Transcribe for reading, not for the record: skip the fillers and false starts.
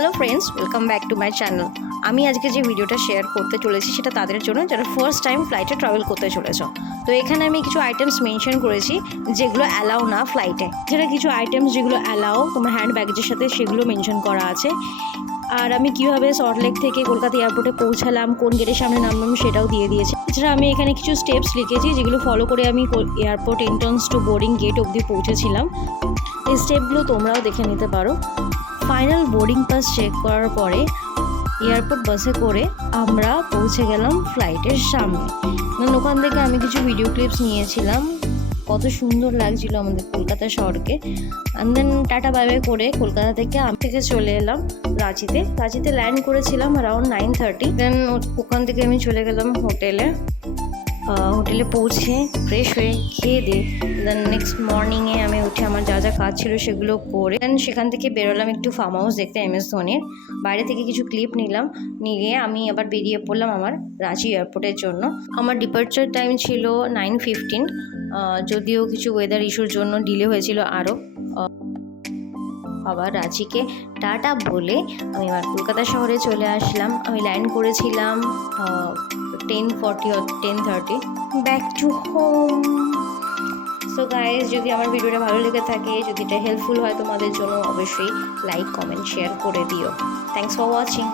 Hello friends, welcome back to my channel. আমি আজকে যে ভিডিওটা শেয়ার করতে চলেছি সেটা তাদের জন্য যারা ফার্স্ট টাইম ফ্লাইটে ট্রাভেল করতে চলেছ। তো এখানে আমি কিছু আইটেমস মেনশন করেছি যেগুলো অ্যালাউ না ফ্লাইটে। এছাড়া কিছু আইটেমস যেগুলো অ্যালাউ তোমার হ্যান্ড ব্যাগেজের সাথে সেগুলো মেনশন করা আছে। আর আমি কীভাবে সল্টলেক থেকে কলকাতা এয়ারপোর্টে পৌঁছালাম, কোন গেটের সামনে নামলাম সেটাও দিয়ে দিয়েছি। এছাড়া আমি এখানে কিছু স্টেপস লিখেছি যেগুলো ফলো করে আমি airport entrance to boarding gate অবধি পৌঁছেছিলাম। এই স্টেপগুলো তোমরাও দেখে নিতে পারো। ফাইনাল বোর্ডিং পাস চেক করার পরে এয়ারপোর্ট বাসে করে আমরা পৌঁছে গেলাম ফ্লাইটের সামনে। ওখান থেকে আমি কিছু ভিডিও ক্লিপস নিয়েছিলাম। কত সুন্দর লাগছিল আমাদের কলকাতা শহরকে। And then tata bye bye করে কলকাতা থেকে আমি চলে এলাম রাঁচিতে ল্যান্ড করেছিলাম অ্যারাউন্ড 9:30। দেন ওখান থেকে আমি চলে গেলাম হোটেলে পৌঁছে ফ্রেশ হয়ে খেয়ে দিয়ে দেন নেক্সট মর্নিংয়ে আমি উঠে আমার যা যা কাজ ছিল সেগুলো করে দেন সেখান থেকে বেরোলাম একটু ফার্ম হাউস দেখতে, MS ধোনির। বাইরে থেকে কিছু ক্লিপ নিয়ে আমি আবার বেরিয়ে পড়লাম আমার রাঁচি এয়ারপোর্টের জন্য। আমার ডিপার্চার টাইম ছিল 9:15, যদিও কিছু ওয়েদার ইস্যুর জন্য ডিলে হয়েছিল আরও। আবার রাঁচিকে টাটা বলে আমি আবার কলকাতা শহরে চলে আসলাম। আমি ল্যান্ড করেছিলাম 10:40 or 10:30 back to home. So guys, যদি আমার ভিডিওটা ভালো লেগে থাকে, যদি এটা হেল্পফুল হয় তোমাদের জন্য, অবশ্যই লাইক, কমেন্ট, শেয়ার করে দিও। Thanks for watching.